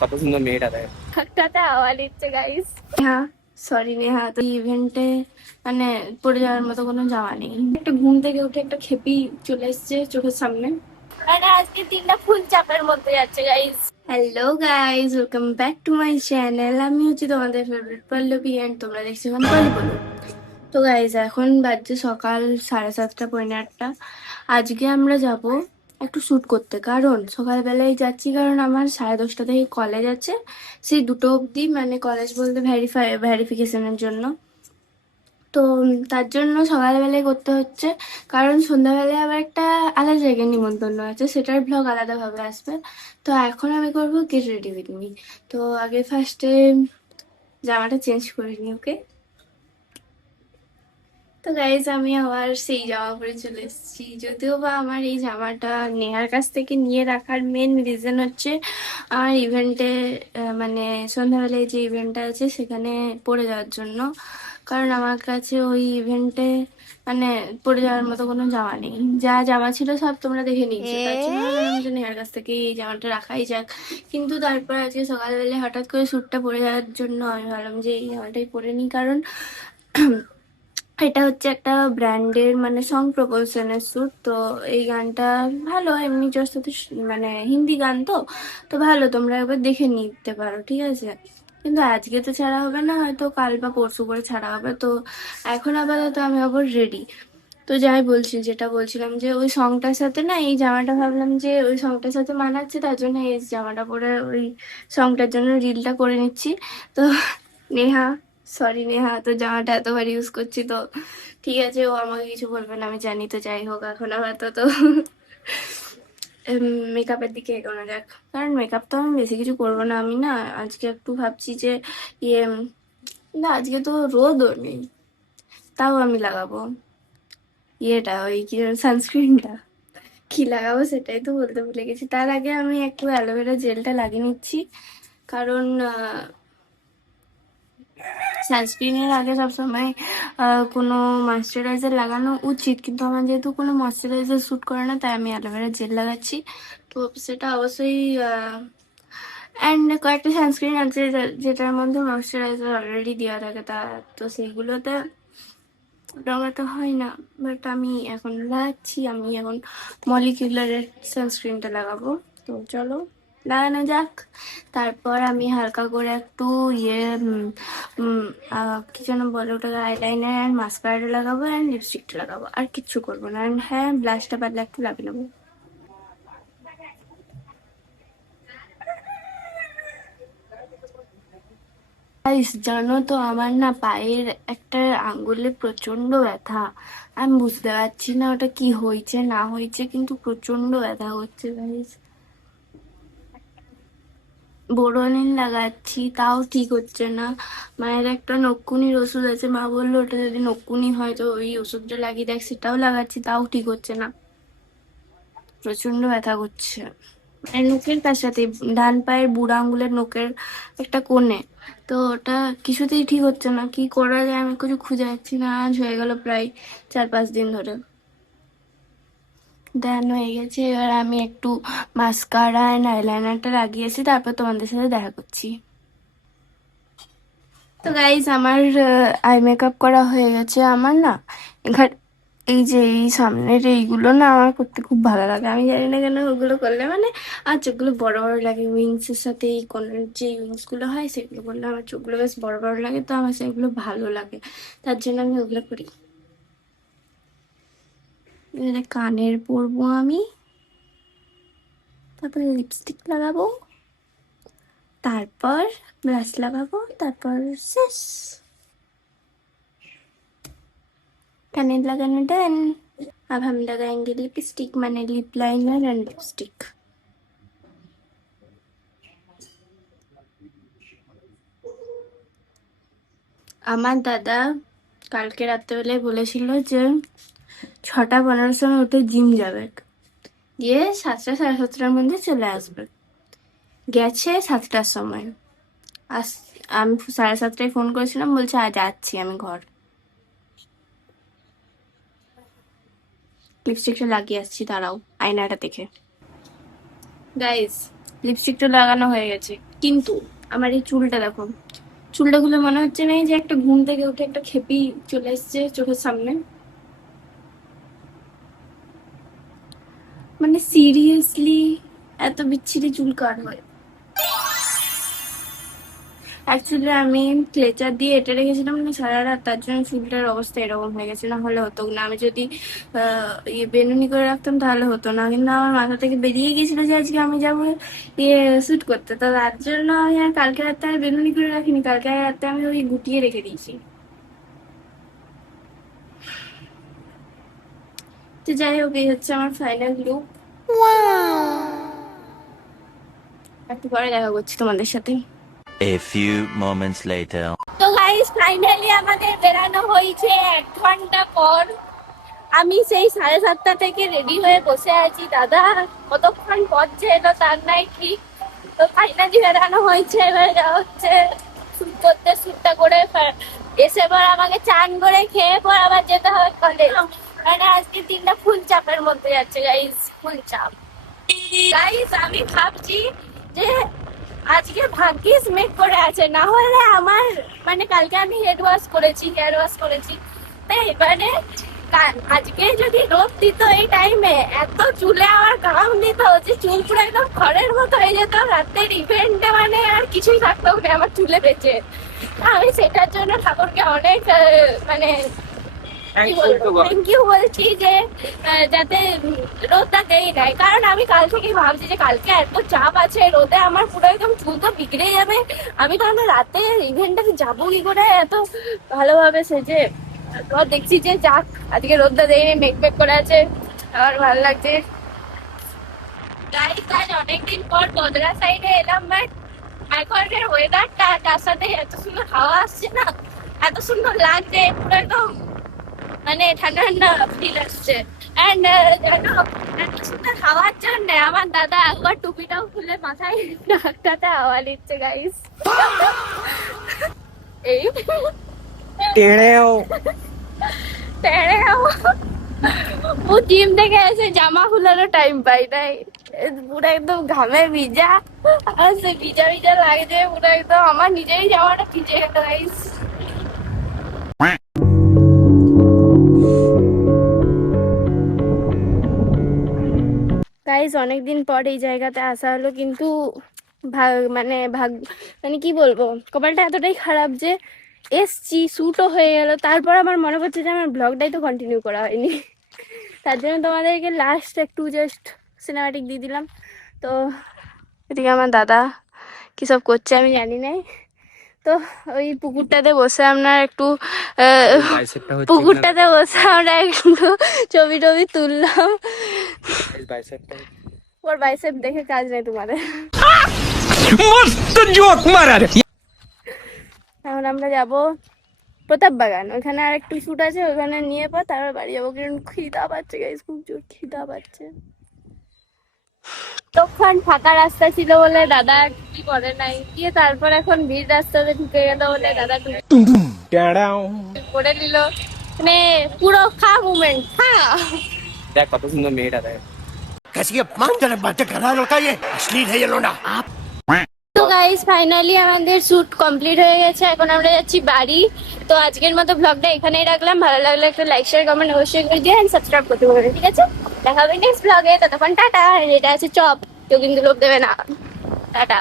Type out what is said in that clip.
কত সুন্দর মেয়েটা দেয়। একটাতে আওয়াজ দিচ্ছে গাইস। হ্যাঁ, সরি নেহা, তো ইভেন্টে মানে পড়ে যাওয়ার মতো কোনো জামা নেই। একটা ঘুম থেকে উঠে একটা খেপি চলে এসছে চোখের সামনে, মানে আজকে দিনটা ফুল চাপের মধ্যে যাচ্ছে guys. Hello guys, welcome back to my channel. আমি হচ্ছি তোমাদের ফেভারিট পল্লবী এন্ড তোমরা দেখছো এখন পল্লী বলো। তো গাইস এখন বাজছে সকাল 7:30 পৌনে 8টা। আজকে আমরা যাব একটু শ্যুট করতে, কারণ সকালবেলায় যাচ্ছি কারণ আমার 10:30 থেকে কলেজ আছে, সেই 2টো অবধি, মানে কলেজ বলতে ভেরিফিকেশনের জন্য। তো তার জন্য সকালবেলায় করতে হচ্ছে, কারণ সন্ধ্যাবেলায় আবার একটা আলাদা জায়গায় নিমন্ত্রণ আছে, সেটার ব্লগ আলাদাভাবে আসবে। তো এখন আমি করবো গেট রেডি উইথ মি। তো আগে ফার্স্টে জামাটা চেঞ্জ করে নিই, ওকে। তো গাইজ আমি আবার সেই জামা পরে চলে এসেছি, যদিও বা আমার এই জামাটা নেহার কাছ থেকে নিয়ে রাখার মেন রিজন হচ্ছে আমার ইভেন্টে, মানে সন্ধ্যাবেলায় যে ইভেন্টটা আছে সেখানে পরে যাওয়ার জন্য। কারণ আমার কাছে ওই ইভেন্টে মানে পরে যাওয়ার মতো কোনো জামা নেই, যা জামা ছিল সব তোমরা দেখে নিয়েছো, তার জন্য ভাবলাম যে নেহার কাছ থেকে এই জামাটা রাখাই যাক। কিন্তু তারপর আজকে সকালবেলায় হঠাৎ করে স্যুটটা পরে যাওয়ার জন্য আমি ভাবলাম যে এই জামাটাই পরে নিই, কারণ এটা হচ্ছে একটা ব্র্যান্ডের মানে সং প্রপোজিশনের স্যুট। তো এই গানটা ভালো, এমনি জাস্ট মানে হিন্দি গান, তো তো ভালো, তোমরা একবার দেখে নিতে পারো, ঠিক আছে। কিন্তু আজকে তো ছাড়া হবে না, হয়তো কাল বা পরশু করে ছাড়া হবে। তো এখন আপাতত আমি আবার রেডি। তো যাই বলছি, যেটা বলছিলাম যে ওই সংটার সাথে না এই জামাটা ভাবলাম যে ওই সংটার সাথে মানাচ্ছে, তার জন্য এই জামাটা পরে ওই সংটার জন্য রিলটা করে নিচ্ছি। তো নেহা, সরি নেহা, তো জামাটা এতবার ইউজ করছি, তো ঠিক আছে, ও আমাকে কিছু বলবে না আমি জানি। তো যাই হোক, এখন আপাতত মেকআপের দিকে এগোনো যাক, কারণ মেকআপ তো আমি বেশি কিছু করবো না। আমি না আজকে একটু ভাবছি যে ইয়ে, না আজকে তো রোদও নেই, তাও আমি লাগাবো ইয়েটা, ওই কি সানস্ক্রিনটা। কি লাগাবো সেটাই তো বলতে ভুলে গেছি। তার আগে আমি একটু অ্যালোভেরা জেলটা লাগিয়ে নিচ্ছি, কারণ সানস্ক্রিনের আগে সবসময় কোনো ময়শ্চারাইজার লাগানো উচিত, কিন্তু আমার যেহেতু কোনো ময়শ্চারাইজার স্যুট করে না, তাই আমি অ্যালোভেরা জেল লাগাচ্ছি। তো সেটা অবশ্যই অ্যান্ড কয়েকটা সানস্ক্রিন আছে যেটার মধ্যে ময়শ্চারাইজার অলরেডি দেওয়া থাকে, তা তো সেইগুলোতে লাগাতে হয় না। বাট আমি এখন লাগাচ্ছি, আমি এখন মলিকিউলারের সানস্ক্রিনটা লাগাবো। তো চলো লাগানো যাক। তারপর আমি হালকা করে একটু ইয়ে কি যেন বলে ওটাকে, আইলাইনার অ্যান্ড মাস্কারা লাগাবো অ্যান্ড লিপস্টিকটা লাগাবো, আর কিচ্ছু করবো না। অ্যান্ড হ্যাঁ, ব্লাশটা পাতলা একটু লাগিয়ে নেবো। গাইস জানো তো, আমার না পায়ের একটা আঙ্গুলে প্রচন্ড ব্যথা। আমি বুঝতে পারছি না ওটা কি হয়েছে না হয়েছে, কিন্তু প্রচন্ড ব্যথা হচ্ছে গাইস। বোরোনিন লাগাচ্ছি, তাও ঠিক হচ্ছে না। মায়ের একটা নকুনির ওষুধ আছে, মা বললো ওটা যদি নকুনি হয় তো ওই ওষুধটা লাগিয়ে দেখ, সেটাও লাগাচ্ছি, তাও ঠিক হচ্ছে না। প্রচন্ড ব্যথা করছে, মানে নখের কার সাথে, ডান পায়ের বুড়ো আঙ্গুলের নখের একটা কোণে। তো ওটা কিছুতেই ঠিক হচ্ছে না, কি করা যায় আমি কিছু খুঁজে পাচ্ছি না। আজ হয়ে গেল প্রায় 4-5 দিন ধরে। দেন হয়ে গেছে, এবার আমি একটু মাস্কারা অ্যান্ড আইলাইনারটা লাগিয়েছি, তারপর তোমাদের সাথে দেখা করছি। তো গাইজ আমার আই মেকআপ করা হয়ে গেছে। আমার না এখানে এই যে এই সামনের এইগুলো না আমার করতে খুব ভালো লাগে, আমি জানি না কেন ওগুলো করলে মানে আর চোখগুলো বড় বড় লাগে। উইংস এর সাথে এই কোনের যে উইংস গুলো হয় সেগুলো করলে আমার চোখগুলো বেশ বড় বড় লাগে, তো আমার সেগুলো ভালো লাগে, তার জন্য আমি ওগুলো করি। এবারে কানের পরবো আমি, তারপর লিপস্টিক লাগাবো, তারপর ব্লাশ লাগাবো, তারপর শেষ, কানের লাগানো ডান। अब हम लगाएंगे लिपस्टिक, माने लिप लाइनर एंड लिपस्टिक। আমার দাদা কালকে রাত্রেবেলায় বলেছিল যে 6টা 15 সময় উঠে জিম যাবে, গিয়ে 7টা 7:30টার মধ্যে চলে আসবে। গেছে 7টার সময়, আস আমি 7:30টায় ফোন করেছিলাম, বলছে আজ যাচ্ছি আমি ঘর। লিপস্টিকটা লাগিয়ে আসছি, দাঁড়াও আয়নাটা দেখে। গাইস লিপস্টিকটা লাগানো হয়ে গেছে, কিন্তু আমার এই চুলটা দেখো, চুলটা খুলে মনে হচ্ছে না যে একটা ঘুম থেকে উঠে একটা খেপি চলে এসছে চোখের সামনে। মানে সিরিয়াসলি এত বিচ্ছিরি চুল কার হয়? অ্যাকচুয়ালি আমি ক্লেচার দিয়ে এটা রেখেছিলাম না সারা রাত, তার জন্য চুলটার অবস্থা এরকম হয়ে গেছে, না হলে হতো না। আমি যদি বেনুনি করে রাখতাম তাহলে হতো না, কিন্তু আমার মাথা থেকে বেরিয়ে গেছিল যে আজকে আমি যাবো শুট করতে, তো তার জন্য আমি আর কালকে রাতে আমি বেনুনি করে রাখিনি, কালকে রাতে আমি ওই গুটিয়ে রেখে দিয়েছি। তো যাই হোক, এই হচ্ছে আমার ফাইনাল লুক। একটু পরে দেখা করছি তোমাদের সাথে। A few moments later. তো গাইস ফাইনালি আমাদের বেরানো হয়েছে 1 ঘন্টা পর। আমি সেই 7:30 থেকে রেডি হয়ে বসে আছি, দাদা কতক্ষণ পর যে এলো তার নাই ঠিক। তো ফাইনালি বেরানো হয়েছে, এবার যাওয়া হচ্ছে শুট করতে। শুটটা করে এসে পর আমাকে চান করে খেয়ে পর আবার যেতে হবে কলেজ। মানে আজকে দিনটা ফুল চাপের মধ্যে যাচ্ছে গাইস, ফুল চাপ। গাইস আমি ভাবছি যে আজকে ভাগ্যিস মেক করে আছে, না হলে আমার মানে কালকে আমি হেড ওয়াশ করেছি, হেয়ার ওয়াশ করেছি, তাই মানে আজকে যদি রোদ দিত এই টাইমে এত চুলে আমার ঘাম দিত যে চুল পুরো একদম খড়ের মতো হয়ে যেত রাতের ইভেন্টে, মানে আর কিছুই থাকতো না আমার চুলে বেঁচে। আমি সেটার জন্য ঠাকুরকে অনেক মানে থ্যাংক ইউ বলছি যে যাতে রোদটা দেই নাই, কারণ আমি কাল থেকেই ভাবছি যে কালকে এত চাপ আছে, রোদে আমার পুরো একদম চুল তো বিগড়ে যাবে, আমি তাহলে রাতে ইভেন্টটাকে যাবো কি করে এত ভালোভাবে সেজে। তো দেখছি যে যাক আজকে রোদটা দেয়নি, মেঘ করে আছে, আমার ভালো লাগছে। গাইস আজ অনেকদিন পর বদরা সাইডে এলাম, বাট এখনের ওয়েদারটা তার সাথে এত সুন্দর হাওয়া আসছে না, এত সুন্দর লাগছে, পুরো একদম মানে ঠান্ডা ঠান্ডা ফিল আসছে। এন্ড জানো এত সুন্দর হাওয়ার জন্য আমার দাদা একবার টুপিটাও খুলে মাথায় নাকটাতে হাওয়া নিচ্ছে গাইস। এই টেড়েও টেড়েও ও জিম থেকে এসে জামা খুলারও টাইম পাই নাই, পুরো একদম ঘামে ভিজা, আর সে ভিজা ভিজা লাগছে পুরো একদম, আমার নিজেরই জামাটা ভিজে গেল গাইস। গাইস অনেকদিন পর এই জায়গাতে আসা হলো, কিন্তু মানে কি বলবো, কপালটা এতটাই খারাপ যে এসছি শ্যুটও হয়ে গেল, তারপর আমার মনে করছে যে আমার ব্লগটাই তো কন্টিনিউ করা হয়নি। তার জন্য তোমাদেরকে লাস্ট একটু জাস্ট সিনেমাটিক দিয়ে দিলাম। তো এদিকে আমার দাদা কি সব করছে আমি জানি না। তো ওই পুকুরটাতে বসে আমরা একটু পুকুরটাতে বসে আমরা একটু ছবি টবি তুললাম। ওর বাইসেপ দেখে কাজ নেই তোমাদের। মস্ত জোক মারার। এখন আমরা যাব প্রতাপ বাগান, ওখানে আর একটু শুট আছে, ওখানে নিয়ে পর তারপর বাড়ি যাবো, কারণ খিদা পাচ্ছে গাইস, খুব জোর খিদা পাচ্ছে। তখন ফাঁকা রাস্তা ছিল বলে দাদা টুপি পরে নাই, গিয়ে তারপর এখন ভিড় রাস্তাতে ঢুকে গেল বলে দাদা টুপি পরে নিল, মানে পুরো খা মুভমেন্ট খা। দেখ কত সুন্দর মেয়েটা দেখ। कैसी अपमानजनक बातें कर रहा है लड़का, ये अश्लील है ये लोना। তো গাইস ফাইনালি আমাদের শুট কমপ্লিট হয়ে গেছে, এখন আমরা যাচ্ছি বাড়ি। তো আজকের মতো ব্লগটা এখানেই রাখলাম, ভালো লাগলে একটা লাইক শেয়ার কমেন্ট অবশ্যই করে দিয়ে এন্ড সাবস্ক্রাইব করতে পারবেন, ঠিক আছে? দেখা হবে নেক্সট ব্লগে, ততক্ষণ টাটা। এটা আছে চপ, কেউ কিন্তু লোভ দেবে না, টাটা।